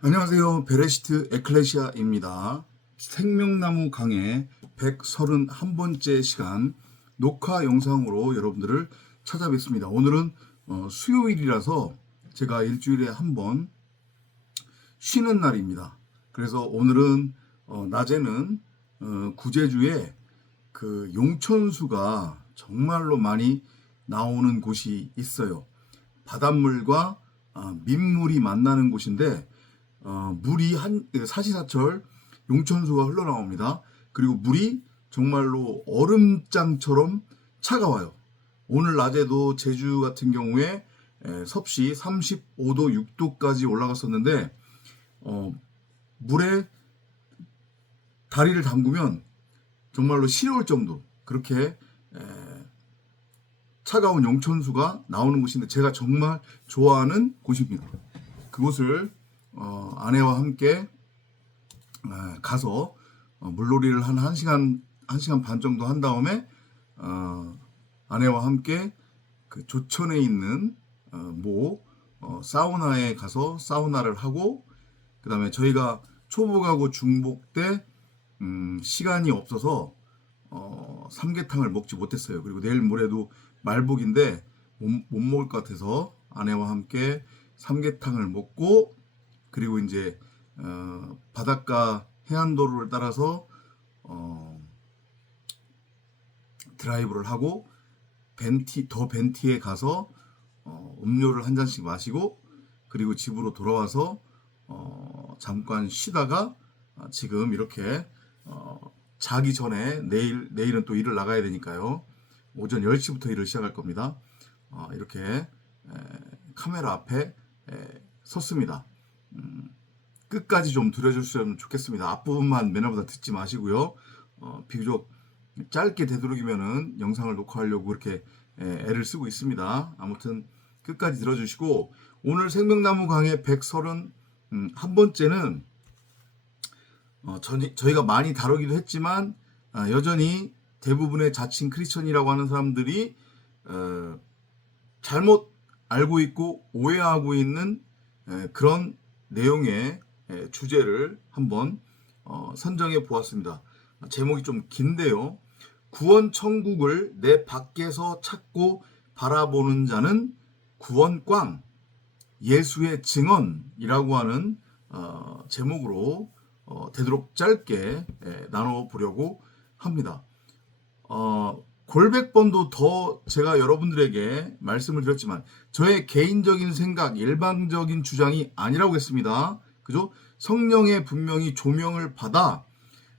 안녕하세요. 베레시트 에클레시아입니다. 생명나무 강의 131번째 시간 녹화 영상으로 여러분들을 찾아뵙습니다. 오늘은 수요일이라서 제가 일주일에 한 번 쉬는 날입니다. 그래서 오늘은 낮에는 구제주에 그 용천수가 정말로 많이 나오는 곳이 있어요. 바닷물과 민물이 만나는 곳인데 물이 사시사철 용천수가 흘러나옵니다. 그리고 물이 정말로 얼음장처럼 차가워요. 오늘 낮에도 제주 같은 경우에 섭씨 35도, 6도까지 올라갔었는데 물에 다리를 담그면 정말로 시려울 정도 그렇게 차가운 용천수가 나오는 곳인데 제가 정말 좋아하는 곳입니다. 그곳을 아내와 함께 가서 물놀이를 한 1시간 반 정도 한 다음에 아내와 함께 그 조천에 있는 사우나에 가서 사우나를 하고, 그 다음에 저희가 초복하고 중복 때 시간이 없어서 삼계탕을 먹지 못했어요. 그리고 내일 모레도 말복인데 못 먹을 것 같아서 아내와 함께 삼계탕을 먹고, 그리고 이제 바닷가 해안도로를 따라서 드라이브를 하고 벤티에 가서 음료를 한 잔씩 마시고, 그리고 집으로 돌아와서 잠깐 쉬다가 지금 이렇게 자기 전에 내일은 또 일을 나가야 되니까요. 오전 10시부터 일을 시작할 겁니다. 이렇게 카메라 앞에 섰습니다. 끝까지 좀 들어주셨으면 좋겠습니다. 앞부분만 매너보다 듣지 마시고요. 비교적 짧게 되도록이면은 영상을 녹화하려고 이렇게 애를 쓰고 있습니다. 아무튼 끝까지 들어주시고, 오늘 생명나무 강의 131번째는 저희가 많이 다루기도 했지만 여전히 대부분의 자칭 크리스천이라고 하는 사람들이 잘못 알고 있고 오해하고 있는 그런 내용의 주제를 한번 선정해 보았습니다. 제목이 좀 긴데요. 구원 천국을 내 밖에서 찾고 바라보는 자는 구원꽝, 예수의 증언이라고 하는 제목으로 되도록 짧게 나눠보려고 합니다. 골백 번도 더 제가 여러분들에게 말씀을 드렸지만 저의 개인적인 생각, 일방적인 주장이 아니라고 했습니다. 그죠? 성령의 분명히 조명을 받아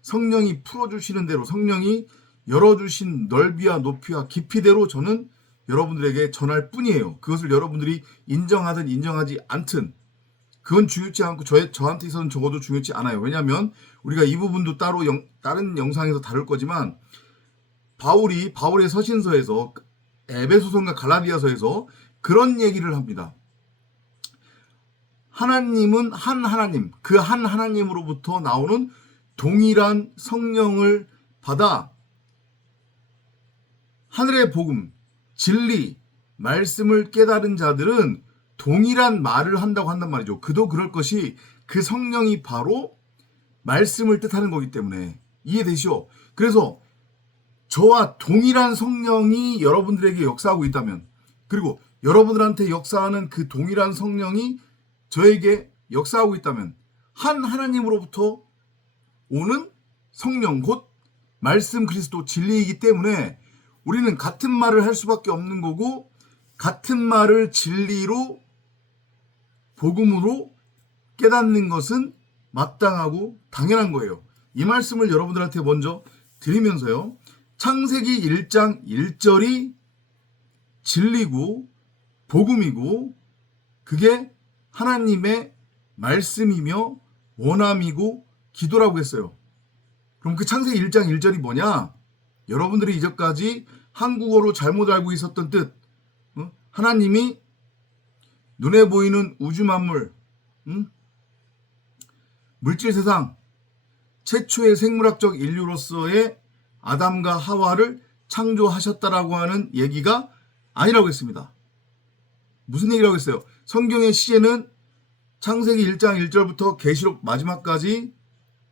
성령이 풀어주시는 대로, 성령이 열어주신 넓이와 높이와 깊이대로 저는 여러분들에게 전할 뿐이에요. 그것을 여러분들이 인정하든 인정하지 않든 그건 중요치 않고 저한테 있어서는 적어도 중요치 않아요. 왜냐하면 우리가 이 부분도 따로 다른 영상에서 다룰 거지만 바울의 서신서에서, 에베소서인가 갈라디아서에서 그런 얘기를 합니다. 하나님은 한 하나님, 그 한 하나님으로부터 나오는 동일한 성령을 받아 하늘의 복음, 진리, 말씀을 깨달은 자들은 동일한 말을 한다고 한단 말이죠. 그도 그럴 것이 그 성령이 바로 말씀을 뜻하는 거기 때문에 이해되시오? 그래서 저와 동일한 성령이 여러분들에게 역사하고 있다면, 그리고 여러분들한테 역사하는 그 동일한 성령이 저에게 역사하고 있다면, 한 하나님으로부터 오는 성령, 곧 말씀 그리스도 진리이기 때문에 우리는 같은 말을 할 수밖에 없는 거고, 같은 말을 진리로 복음으로 깨닫는 것은 마땅하고 당연한 거예요. 이 말씀을 여러분들한테 먼저 드리면서요, 창세기 1장 1절이 진리고 복음이고 그게 하나님의 말씀이며 원함이고 기도라고 했어요. 그럼 그 창세기 1장 1절이 뭐냐? 여러분들이 이전까지 한국어로 잘못 알고 있었던 뜻, 하나님이 눈에 보이는 우주 만물, 물질 세상 최초의 생물학적 인류로서의 아담과 하와를 창조하셨다라고 하는 얘기가 아니라고 했습니다. 무슨 얘기라고 했어요? 성경의 시에는 창세기 1장 1절부터 계시록 마지막까지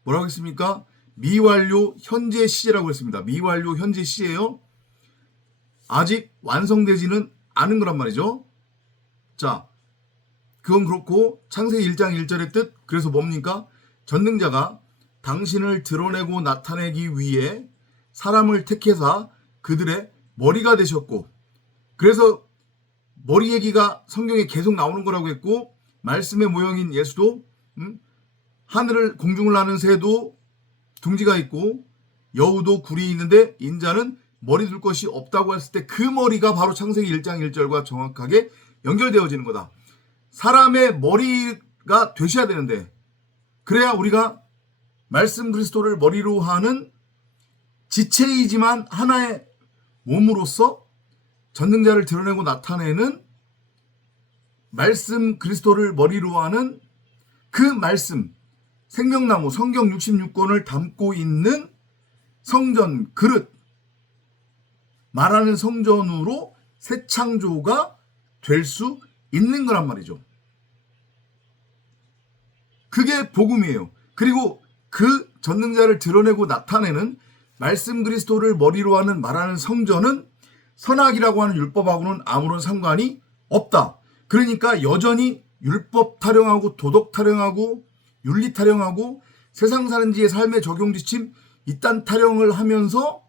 뭐라고 했습니까? 미완료 현재 시제라고 했습니다. 미완료 현재 시제예요. 아직 완성되지는 않은 거란 말이죠. 자, 그건 그렇고 창세기 1장 1절의 뜻, 그래서 뭡니까? 전능자가 당신을 드러내고 나타내기 위해 사람을 택해서 그들의 머리가 되셨고, 그래서 머리 얘기가 성경에 계속 나오는 거라고 했고, 말씀의 모형인 예수도 하늘을 공중을 나는 새도 둥지가 있고 여우도 굴이 있는데 인자는 머리 둘 것이 없다고 했을 때 그 머리가 바로 창세기 1장 1절과 정확하게 연결되어지는 거다. 사람의 머리가 되셔야 되는데, 그래야 우리가 말씀 그리스도를 머리로 하는 지체이지만 하나의 몸으로서 전능자를 드러내고 나타내는 말씀 그리스도를 머리로 하는 그 말씀, 생명나무 성경 66권을 담고 있는 성전 그릇, 말하는 성전으로 새 창조가 될 수 있는 거란 말이죠. 그게 복음이에요. 그리고 그 전능자를 드러내고 나타내는 말씀 그리스도를 머리로 하는 말하는 성전은 선악이라고 하는 율법하고는 아무런 상관이 없다. 그러니까 여전히 율법 타령하고 도덕 타령하고 윤리 타령하고 세상 사는 지의 삶의 적용 지침 이딴 타령을 하면서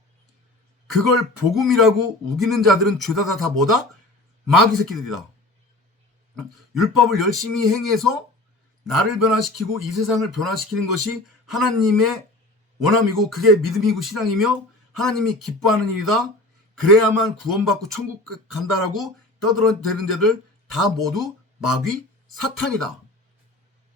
그걸 복음이라고 우기는 자들은 죄다 다 뭐다? 마귀 새끼들이다. 율법을 열심히 행해서 나를 변화시키고 이 세상을 변화시키는 것이 하나님의 원함이고 그게 믿음이고 신앙이며 하나님이 기뻐하는 일이다. 그래야만 구원받고 천국 간다라고 떠들어대는 자들 다 모두 마귀 사탄이다.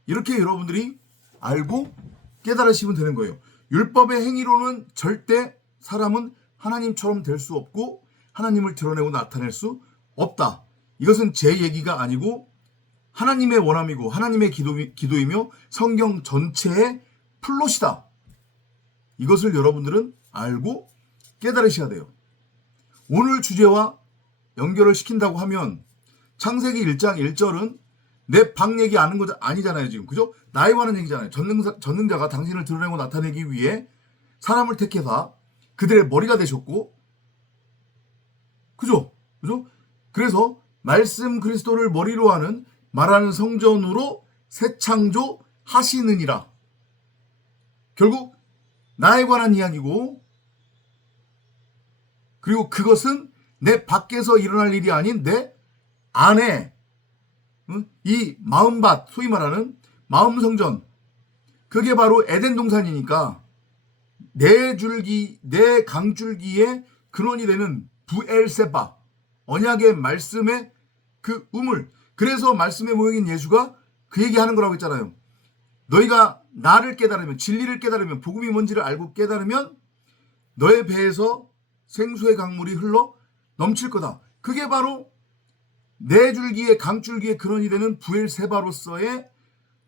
이렇게 여러분들이 알고 깨달으시면 되는 거예요. 율법의 행위로는 절대 사람은 하나님처럼 될 수 없고 하나님을 드러내고 나타낼 수 없다. 이것은 제 얘기가 아니고 하나님의 원함이고 하나님의 기도이며 성경 전체의 플롯이다. 이것을 여러분들은 알고 깨달으셔야 돼요. 오늘 주제와 연결을 시킨다고 하면 창세기 1장 1절은 내 방 얘기 아는 거 아니잖아요, 지금. 그죠? 나에 관한 얘기잖아요. 전능자가 당신을 드러내고 나타내기 위해 사람을 택해서 그들의 머리가 되셨고, 그죠? 그죠? 그래서 말씀 그리스도를 머리로 하는 말하는 성전으로 새 창조 하시느니라. 결국 나에 관한 이야기고, 그리고 그것은 내 밖에서 일어날 일이 아닌 내 안에 이 마음밭, 소위 말하는 마음성전, 그게 바로 에덴 동산이니까 내 줄기, 내 강줄기의 근원이 되는 부엘세바, 언약의 말씀의 그 우물. 그래서 말씀의 모형인 예수가 그 얘기하는 거라고 했잖아요. 너희가 나를 깨달으면, 진리를 깨달으면, 복음이 뭔지를 알고 깨달으면 너의 배에서 생수의 강물이 흘러 넘칠 거다. 그게 바로 내 줄기의 강줄기의 근원이 되는 부엘세바로서의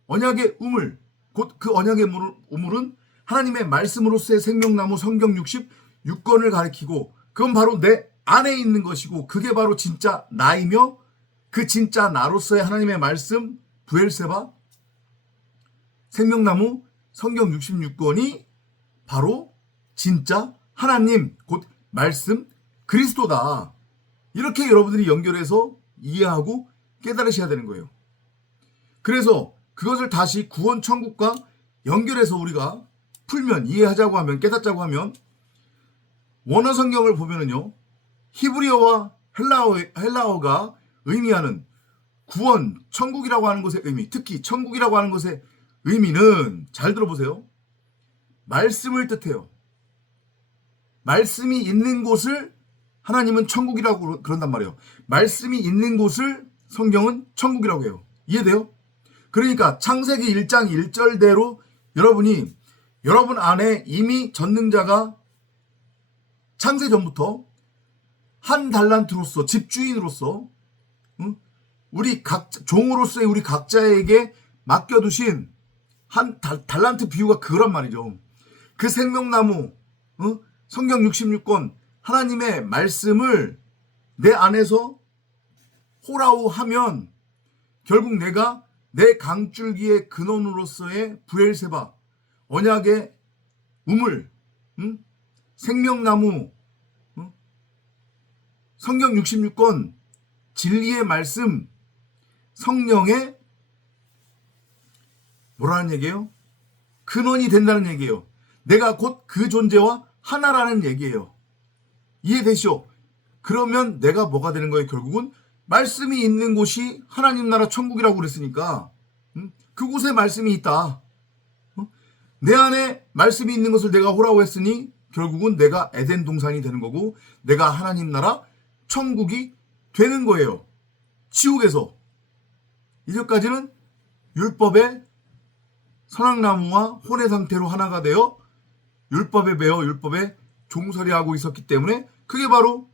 언약의 우물, 곧 그 언약의 우물은 하나님의 말씀으로서의 생명나무 성경 66권을 가리키고 그건 바로 내 안에 있는 것이고 그게 바로 진짜 나이며 그 진짜 나로서의 하나님의 말씀 부엘세바 생명나무 성경 66권이 바로 진짜 하나님 곧 말씀 그리스도다. 이렇게 여러분들이 연결해서 이해하고 깨달으셔야 되는 거예요. 그래서 그것을 다시 구원 천국과 연결해서 우리가 풀면, 이해하자고 하면, 깨닫자고 하면 원어 성경을 보면은요, 히브리어와 헬라어가 의미하는 구원, 천국이라고 하는 것의 의미, 특히 천국이라고 하는 것의 의미는 잘 들어보세요. 말씀을 뜻해요. 말씀이 있는 곳을 하나님은 천국이라고 그런단 말이에요. 말씀이 있는 곳을 성경은 천국이라고 해요. 이해돼요? 그러니까 창세기 1장 1절대로 여러분 안에 이미 전능자가 창세 전부터 한 달란트로서 집주인으로서 우리 종으로서의 우리 각자에게 맡겨두신 한 달란트 비유가 그거란 말이죠. 그 생명나무 성경 66권 하나님의 말씀을 내 안에서 호라우 하면 결국 내가 내 강줄기의 근원으로서의 브엘세바, 언약의 우물, 생명나무, 성경 66권, 진리의 말씀, 성령의 뭐라는 얘기예요? 근원이 된다는 얘기예요. 내가 곧 그 존재와 하나라는 얘기예요. 이해되시오? 그러면 내가 뭐가 되는 거예요? 결국은 말씀이 있는 곳이 하나님 나라 천국이라고 그랬으니까 그곳에 말씀이 있다. 내 안에 말씀이 있는 것을 내가 호라고 했으니 결국은 내가 에덴 동산이 되는 거고 내가 하나님 나라 천국이 되는 거예요. 지옥에서. 이제까지는 율법의 선악나무와 혼의 상태로 하나가 되어 율법에 매어 율법에 종살이하고 있었기 때문에 그게 바로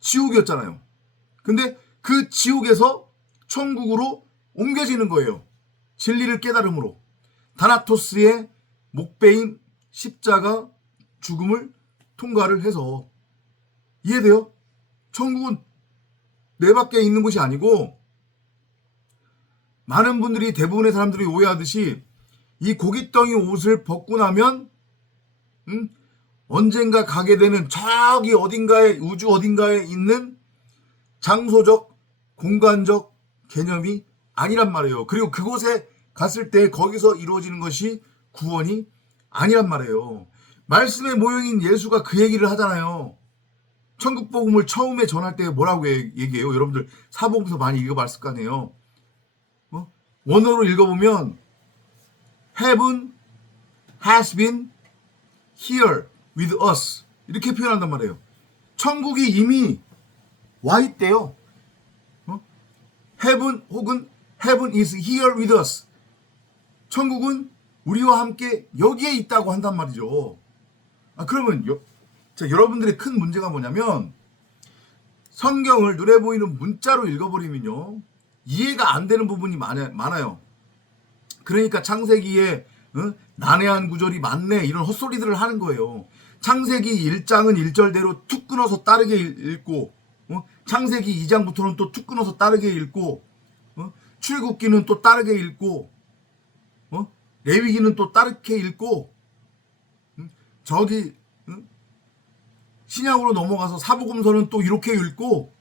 지옥이었잖아요. 근데 그 지옥에서 천국으로 옮겨지는 거예요. 진리를 깨달음으로. 다나토스의 목베임 십자가 죽음을 통과를 해서. 이해돼요? 천국은 내 밖에 있는 곳이 아니고 많은 분들이 대부분의 사람들이 오해하듯이 이 고깃덩이 옷을 벗고 나면 언젠가 가게 되는 저기 어딘가에 우주 어딘가에 있는 장소적 공간적 개념이 아니란 말이에요. 그리고 그곳에 갔을 때 거기서 이루어지는 것이 구원이 아니란 말이에요. 말씀의 모형인 예수가 그 얘기를 하잖아요. 천국 복음을 처음에 전할 때 뭐라고 얘기해요? 여러분들 사복음서 많이 읽어봤을 거 아니에요. 원어로 읽어보면 Heaven has been here with us 이렇게 표현한단 말이에요. 천국이 이미 와 있대요. Heaven 혹은 Heaven is here with us. 천국은 우리와 함께 여기에 있다고 한단 말이죠. 그러면 여러분들의 큰 문제가 뭐냐면 성경을 눈에 보이는 문자로 읽어버리면요. 이해가 안 되는 부분이 많아요. 그러니까 창세기에 난해한 구절이 많네 이런 헛소리들을 하는 거예요. 창세기 1장은 1절대로 툭 끊어서 따르게 읽고 창세기 2장부터는 또 툭 끊어서 따르게 읽고 출애굽기는 또 따르게 읽고 레위기는 또 따르게 읽고 저기 신약으로 넘어가서 사복음서는 또 이렇게 읽고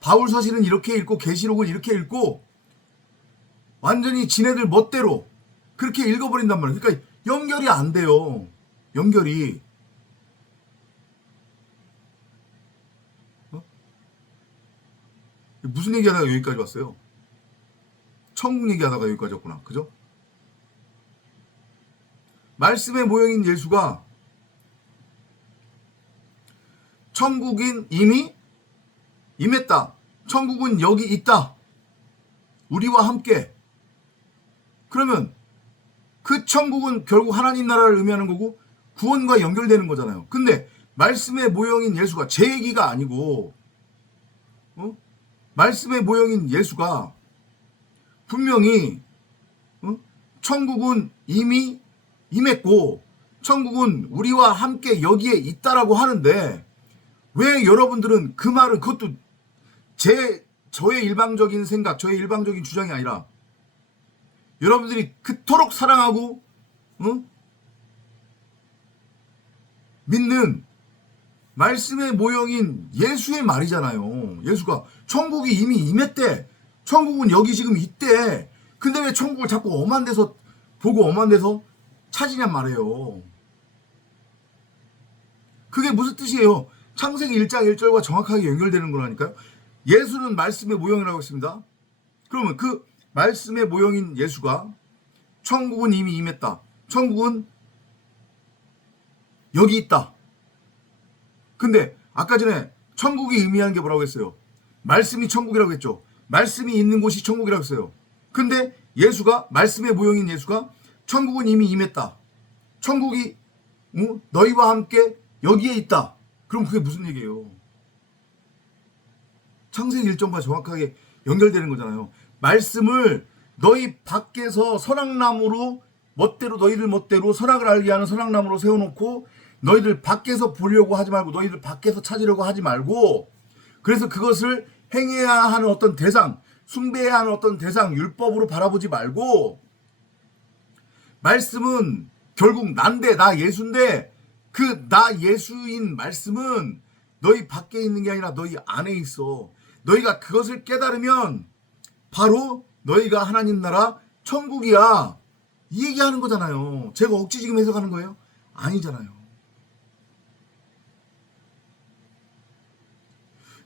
바울서신은 이렇게 읽고 계시록은 이렇게 읽고 완전히 지네들 멋대로 그렇게 읽어버린단 말이에요. 그러니까 연결이 안 돼요. 연결이. 무슨 얘기하다가 여기까지 왔어요? 천국 얘기하다가 여기까지 왔구나. 그죠? 말씀의 모형인 예수가 천국인 이미 임했다. 천국은 여기 있다. 우리와 함께. 그러면 그 천국은 결국 하나님 나라를 의미하는 거고 구원과 연결되는 거잖아요. 근데 말씀의 모형인 예수가 제 얘기가 아니고 말씀의 모형인 예수가 분명히 천국은 이미 임했고 천국은 우리와 함께 여기에 있다라고 하는데 왜 여러분들은 그 말은 그것도 저의 일방적인 생각, 저의 일방적인 주장이 아니라 여러분들이 그토록 사랑하고 믿는 말씀의 모형인 예수의 말이잖아요. 예수가 천국이 이미 임했대. 천국은 여기 지금 있대. 근데 왜 천국을 자꾸 엄한 데서 보고 엄한 데서 찾으냔 말이에요. 그게 무슨 뜻이에요? 창세기 1장 1절과 정확하게 연결되는 거라니까요. 예수는 말씀의 모형이라고 했습니다. 그러면 그 말씀의 모형인 예수가 천국은 이미 임했다. 천국은 여기 있다. 근데 아까 전에 천국이 의미하는 게 뭐라고 했어요? 말씀이 천국이라고 했죠. 말씀이 있는 곳이 천국이라고 했어요. 근데 예수가 말씀의 모형인 예수가 천국은 이미 임했다. 천국이 너희와 함께 여기에 있다. 그럼 그게 무슨 얘기예요? 창세기 1절과 정확하게 연결되는 거잖아요. 말씀을 너희 밖에서 선악나무로 너희들 멋대로 선악을 알게 하는 선악나무로 세워놓고 너희들 밖에서 보려고 하지 말고 너희들 밖에서 찾으려고 하지 말고 그래서 그것을 행해야 하는 어떤 대상 숭배해야 하는 어떤 대상, 율법으로 바라보지 말고 말씀은 결국 난데, 나 예수인데 그 나 예수인 말씀은 너희 밖에 있는 게 아니라 너희 안에 있어. 너희가 그것을 깨달으면 바로 너희가 하나님 나라 천국이야. 이 얘기하는 거잖아요. 제가 억지 지금 해석하는 거예요? 아니잖아요.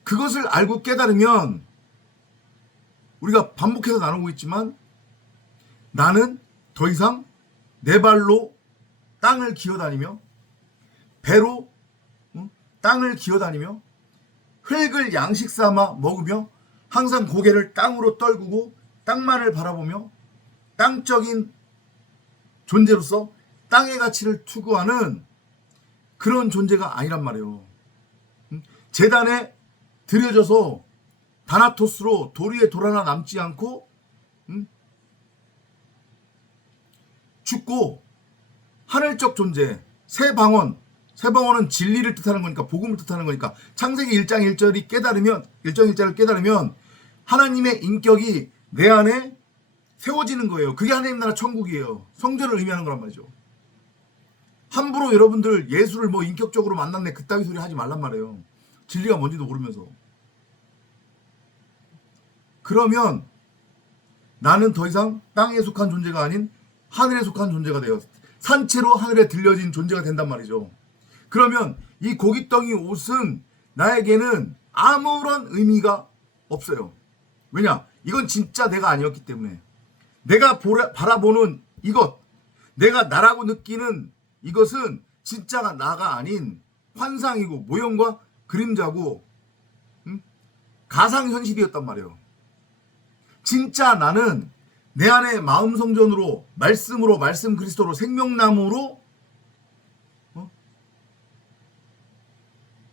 그것을 알고 깨달으면 우리가 반복해서 나누고 있지만 나는 더 이상 내 발로 땅을 기어다니며 배로 땅을 기어다니며 흙을 양식 삼아 먹으며 항상 고개를 땅으로 떨구고 땅만을 바라보며 땅적인 존재로서 땅의 가치를 추구하는 그런 존재가 아니란 말이에요. 제단에 들여져서 다나토스로 도리에 돌 하나 남지 않고 죽고 하늘적 존재, 새방언은 진리를 뜻하는 거니까, 복음을 뜻하는 거니까, 창세기 1장 1절이 깨달으면, 1장 1절을 깨달으면 하나님의 인격이 내 안에 세워지는 거예요. 그게 하나님 나라 천국이에요. 성전을 의미하는 거란 말이죠. 함부로 여러분들 예수를 뭐 인격적으로 만났네 그따위 소리 하지 말란 말이에요. 진리가 뭔지도 모르면서. 그러면 나는 더 이상 땅에 속한 존재가 아닌 하늘에 속한 존재가 되어 산채로 하늘에 들려진 존재가 된단 말이죠. 그러면 이 고깃덩이 옷은 나에게는 아무런 의미가 없어요. 왜냐? 이건 진짜 내가 아니었기 때문에. 내가 바라보는 이것, 내가 나라고 느끼는 이것은 진짜가 나가 아닌 환상이고 모형과 그림자고 가상현실이었단 말이에요. 진짜 나는 내 안에 마음성전으로 말씀으로 말씀 그리스도로 생명나무로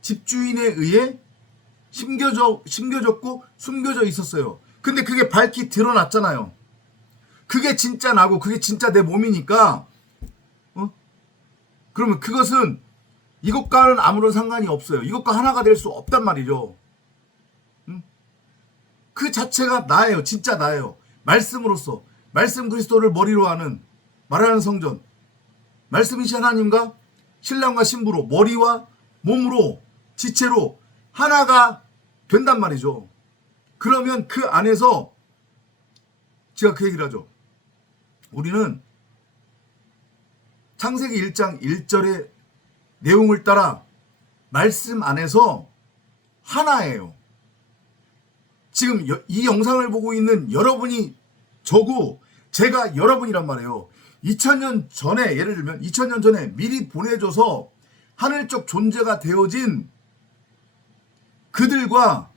집주인에 의해 심겨졌고 숨겨져 있었어요. 근데 그게 밝히 드러났잖아요. 그게 진짜 나고 그게 진짜 내 몸이니까 그러면 그것은 이것과는 아무런 상관이 없어요. 이것과 하나가 될 수 없단 말이죠. 그 자체가 나예요. 진짜 나예요. 말씀으로서 말씀 그리스도를 머리로 하는 말하는 성전, 말씀이신 하나님과 신랑과 신부로 머리와 몸으로 지체로 하나가 된단 말이죠. 그러면 그 안에서 제가 그 얘기를 하죠. 우리는 창세기 1장 1절의 내용을 따라 말씀 안에서 하나예요. 지금 이 영상을 보고 있는 여러분이 저고 제가 여러분이란 말이에요. 2000년 전에, 예를 들면 2000년 전에 미리 보내줘서 하늘적 존재가 되어진 그들과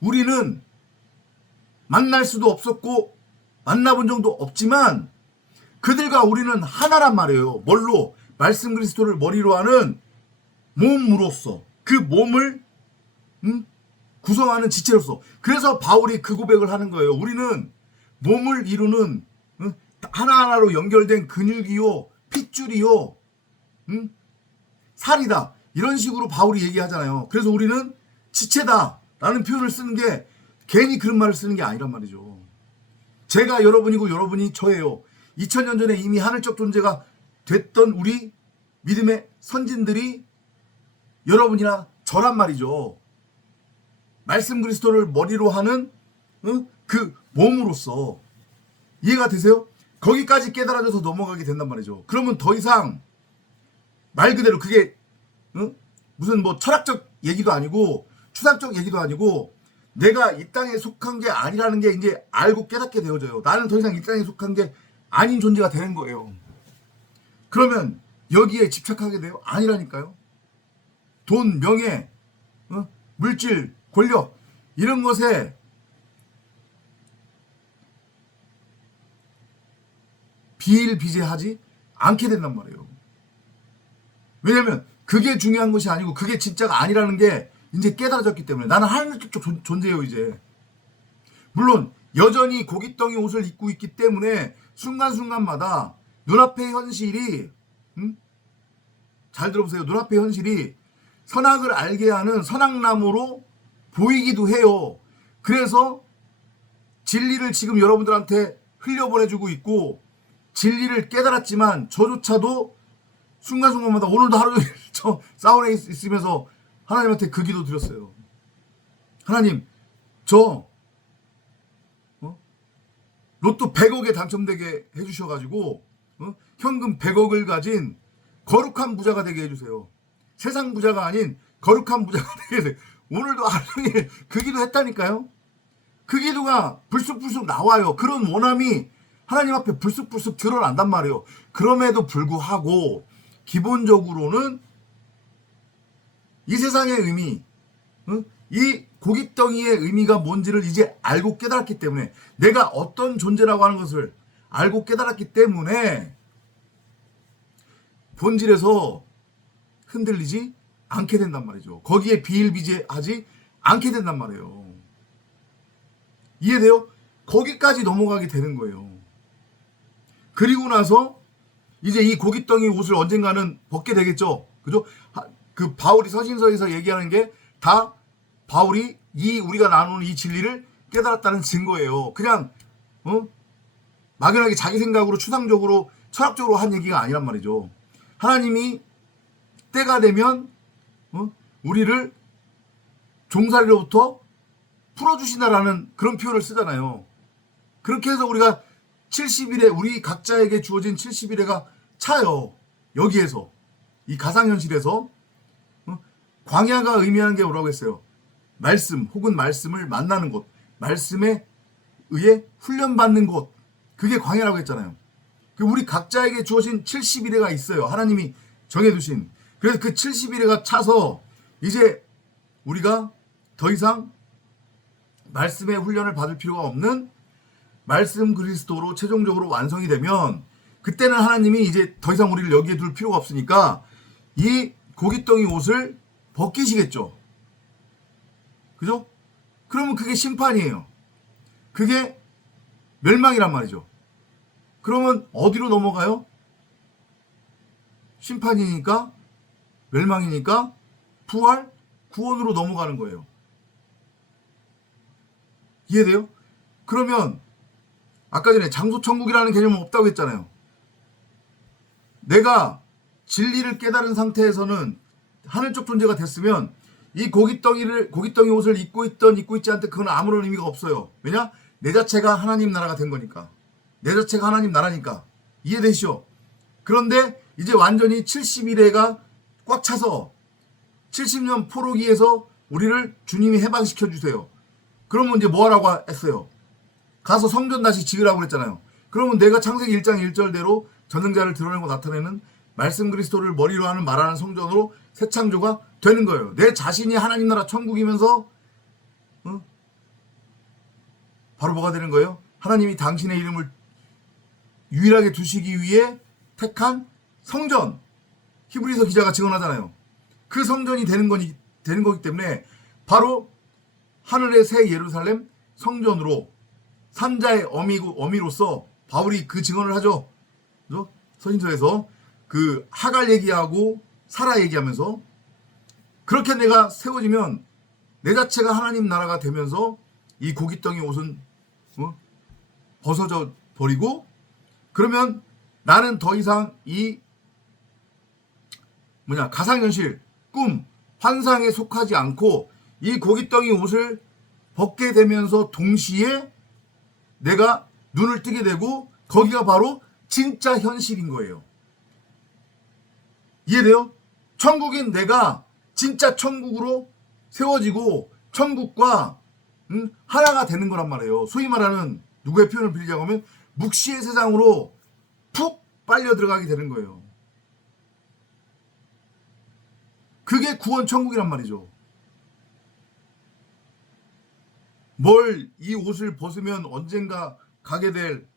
우리는 만날 수도 없었고 만나본 적도 없지만 그들과 우리는 하나란 말이에요. 뭘로? 말씀 그리스도를 머리로 하는 몸으로서, 그 몸을 구성하는 지체로서. 그래서 바울이 그 고백을 하는 거예요. 우리는 몸을 이루는 하나하나로 연결된 근육이요 핏줄이요 살이다, 이런 식으로 바울이 얘기하잖아요. 그래서 우리는 지체다 라는 표현을 쓰는 게 괜히 그런 말을 쓰는 게 아니란 말이죠. 제가 여러분이고 여러분이 저예요. 2000년 전에 이미 하늘적 존재가 됐던 우리 믿음의 선진들이 여러분이나 저란 말이죠. 말씀 그리스도를 머리로 하는 그 몸으로서. 이해가 되세요? 거기까지 깨달아져서 넘어가게 된단 말이죠. 그러면 더 이상 말 그대로 그게 무슨 뭐 철학적 얘기도 아니고 추상적 얘기도 아니고 내가 이 땅에 속한 게 아니라는 게 이제 알고 깨닫게 되어져요. 나는 더 이상 이 땅에 속한 게 아닌 존재가 되는 거예요. 그러면 여기에 집착하게 돼요? 아니라니까요. 돈, 명예, 물질, 권력 이런 것에 비일비재하지 않게 된단 말이에요. 왜냐면 그게 중요한 것이 아니고 그게 진짜가 아니라는 게 이제 깨달아졌기 때문에. 나는 하늘적 존재예요 이제. 물론 여전히 고깃덩이 옷을 입고 있기 때문에 순간순간마다 눈앞의 현실이 잘 들어보세요. 눈앞의 현실이 선악을 알게 하는 선악나무로 보이기도 해요. 그래서 진리를 지금 여러분들한테 흘려보내주고 있고 진리를 깨달았지만 저조차도 순간순간마다 오늘도 하루 종일 저 사우나에 있으면서 하나님한테 그 기도 드렸어요. 하나님, 저 로또 100억에 당첨되게 해주셔가지고 현금 100억을 가진 거룩한 부자가 되게 해주세요. 세상 부자가 아닌 거룩한 부자가 되게 해주세요. 오늘도 하루 종일 그 기도 했다니까요. 그 기도가 불쑥불쑥 나와요. 그런 원함이 하나님 앞에 불쑥불쑥 드러난단 말이에요. 그럼에도 불구하고 기본적으로는 이 세상의 의미, 이 고깃덩이의 의미가 뭔지를 이제 알고 깨달았기 때문에, 내가 어떤 존재라고 하는 것을 알고 깨달았기 때문에 본질에서 흔들리지 않게 된단 말이죠. 거기에 비일비재하지 않게 된단 말이에요. 이해돼요? 거기까지 넘어가게 되는 거예요. 그리고 나서 이제 이 고깃덩이 옷을 언젠가는 벗게 되겠죠. 그죠? 그 바울이 서신서에서 얘기하는 게 다 바울이 우리가 나누는 이 진리를 깨달았다는 증거예요. 그냥 막연하게 자기 생각으로 추상적으로 철학적으로 한 얘기가 아니란 말이죠. 하나님이 때가 되면 우리를 종살이로부터 풀어주시나라는 그런 표현을 쓰잖아요. 그렇게 해서 우리가 70일에 우리 각자에게 주어진 70일에가 차요. 여기에서 이 가상현실에서 광야가 의미하는 게 뭐라고 했어요? 말씀 혹은 말씀을 만나는 곳, 말씀에 의해 훈련받는 곳, 그게 광야라고 했잖아요. 우리 각자에게 주어진 70일에가 있어요. 하나님이 정해두신. 그래서 그 70일에가 차서 이제 우리가 더 이상 말씀의 훈련을 받을 필요가 없는 말씀 그리스도로 최종적으로 완성이 되면, 그때는 하나님이 이제 더 이상 우리를 여기에 둘 필요가 없으니까 이 고깃덩이 옷을 벗기시겠죠. 그죠? 그러면 그게 심판이에요. 그게 멸망이란 말이죠. 그러면 어디로 넘어가요? 심판이니까, 멸망이니까 부활, 구원으로 넘어가는 거예요. 이해돼요? 그러면 아까 전에 장소천국이라는 개념은 없다고 했잖아요. 내가 진리를 깨달은 상태에서는 하늘 쪽 존재가 됐으면 이 고깃덩이 옷을 입고 있던 입고 있지 않든 그건 아무런 의미가 없어요. 왜냐? 내 자체가 하나님 나라가 된 거니까. 내 자체가 하나님 나라니까. 이해되시죠? 그런데 이제 완전히 70일에가 꽉 차서 70년 포로기에서 우리를 주님이 해방시켜 주세요. 그러면 이제 뭐 하라고 했어요? 가서 성전 다시 지으라고 그랬잖아요. 그러면 내가 창세기 1장 1절대로 전능자를 드러내고 나타내는 말씀 그리스도를 머리로 하는 말하는 성전으로 새 창조가 되는 거예요. 내 자신이 하나님 나라 천국이면서 바로 뭐가 되는 거예요? 하나님이 당신의 이름을 유일하게 두시기 위해 택한 성전. 히브리서 기자가 증언하잖아요. 그 성전이 되는 거기 때문에 바로 하늘의 새 예루살렘 성전으로 산자의 어미로서 바울이 그 증언을 하죠. 그죠? 서신서에서 그 하갈 얘기하고 사라 얘기하면서, 그렇게 내가 세워지면 내 자체가 하나님 나라가 되면서 이 고깃덩이 옷은 벗어져 버리고, 그러면 나는 더 이상 이 가상현실, 꿈, 환상에 속하지 않고 이 고깃덩이 옷을 벗게 되면서 동시에 내가 눈을 뜨게 되고 거기가 바로 진짜 현실인 거예요. 이해돼요? 천국인 내가 진짜 천국으로 세워지고 천국과 하나가 되는 거란 말이에요. 소위 말하는, 누구의 표현을 빌리자고 하면 묵시의 세상으로 푹 빨려 들어가게 되는 거예요. 그게 구원 천국이란 말이죠. 이 옷을 벗으면 언젠가 가게 될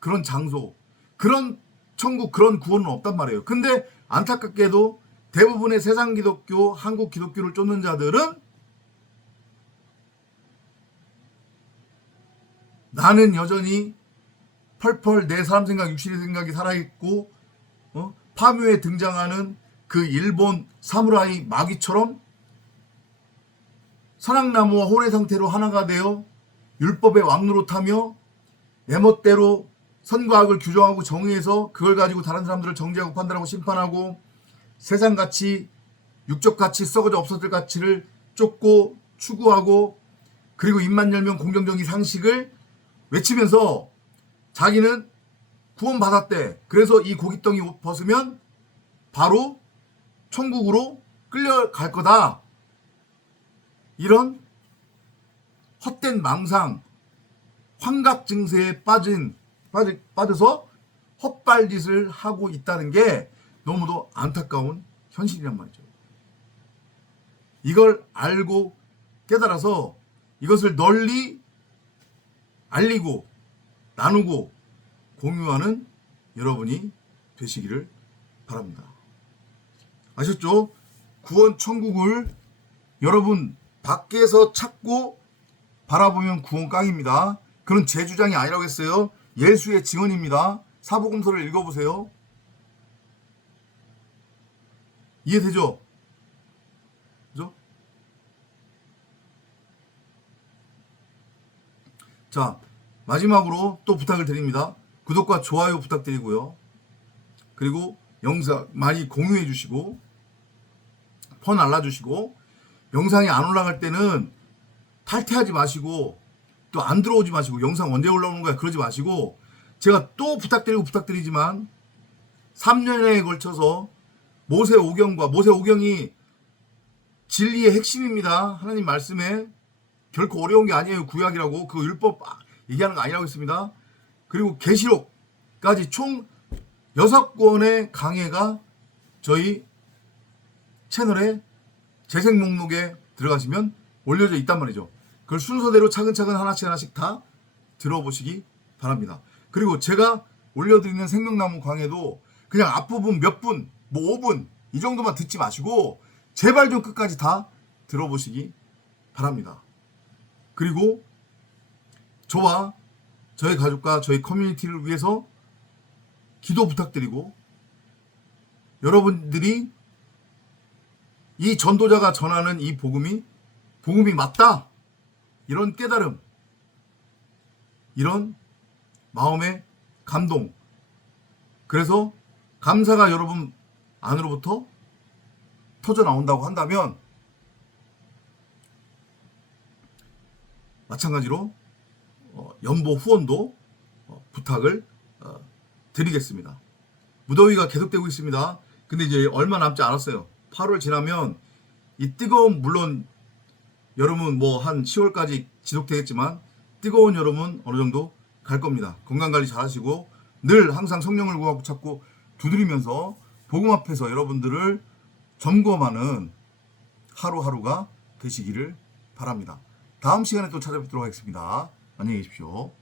그런 장소, 그런 천국, 그런 구원은 없단 말이에요. 근데 안타깝게도 대부분의 세상 기독교, 한국 기독교를 쫓는 자들은 나는 여전히 펄펄 내 사람 생각, 육신의 생각이 살아있고 파묘에 등장하는 그 일본 사무라이 마귀처럼 선악나무와 혼의 상태로 하나가 되어 율법의 왕노릇하며 내 멋대로 선과 악을 규정하고 정의해서 그걸 가지고 다른 사람들을 정죄하고 판단하고 심판하고 세상 가치, 육적 가치, 썩어져 없어질 가치를 쫓고 추구하고 그리고 입만 열면 공정정의 상식을 외치면서 자기는 구원받았대. 그래서 이 고깃덩이 옷 벗으면 바로 천국으로 끌려갈 거다. 이런 헛된 망상, 환각 증세에 빠져서 헛발짓을 하고 있다는 게 너무도 안타까운 현실이란 말이죠. 이걸 알고 깨달아서 이것을 널리 알리고 나누고 공유하는 여러분이 되시기를 바랍니다. 아셨죠? 구원 천국을 여러분 밖에서 찾고 바라보면 구원 깡입니다. 그런 제 주장이 아니라고 했어요. 예수의 증언입니다. 사복음서를 읽어보세요. 이해되죠? 그죠? 자, 마지막으로 또 부탁을 드립니다. 구독과 좋아요 부탁드리고요. 그리고 영상 많이 공유해 주시고 폰 알려주시고 영상이 안 올라갈 때는 탈퇴하지 마시고 또 안 들어오지 마시고 영상 언제 올라오는 거야 그러지 마시고 제가 또 부탁드리지만 3년에 걸쳐서 모세오경과 모세오경이 진리의 핵심입니다. 하나님 말씀에 결코 어려운 게 아니에요. 구약이라고 그 율법 얘기하는 거 아니라고 했습니다. 그리고 계시록까지 총 6권의 강해가 저희 채널에 재생 목록에 들어가시면 올려져 있단 말이죠. 그걸 순서대로 차근차근 하나씩 다 들어보시기 바랍니다. 그리고 제가 올려드리는 생명나무 강해도 그냥 앞부분 몇 분, 뭐 5분 이 정도만 듣지 마시고 제발 좀 끝까지 다 들어보시기 바랍니다. 그리고 저와 저희 가족과 저희 커뮤니티를 위해서 기도 부탁드리고 여러분들이 이 전도자가 전하는 이 복음이 맞다. 이런 깨달음, 이런 마음의 감동. 그래서 감사가 여러분 안으로부터 터져 나온다고 한다면 마찬가지로 연보 후원도 부탁을 드리겠습니다. 무더위가 계속되고 있습니다. 근데 이제 얼마 남지 않았어요. 8월 지나면 이 뜨거운 물론 여름은 뭐 한 10월까지 지속되겠지만 뜨거운 여름은 어느 정도 갈 겁니다. 건강관리 잘 하시고 늘 항상 성령을 구하고 찾고 두드리면서 복음 앞에서 여러분들을 점검하는 하루하루가 되시기를 바랍니다. 다음 시간에 또 찾아뵙도록 하겠습니다. 안녕히 계십시오.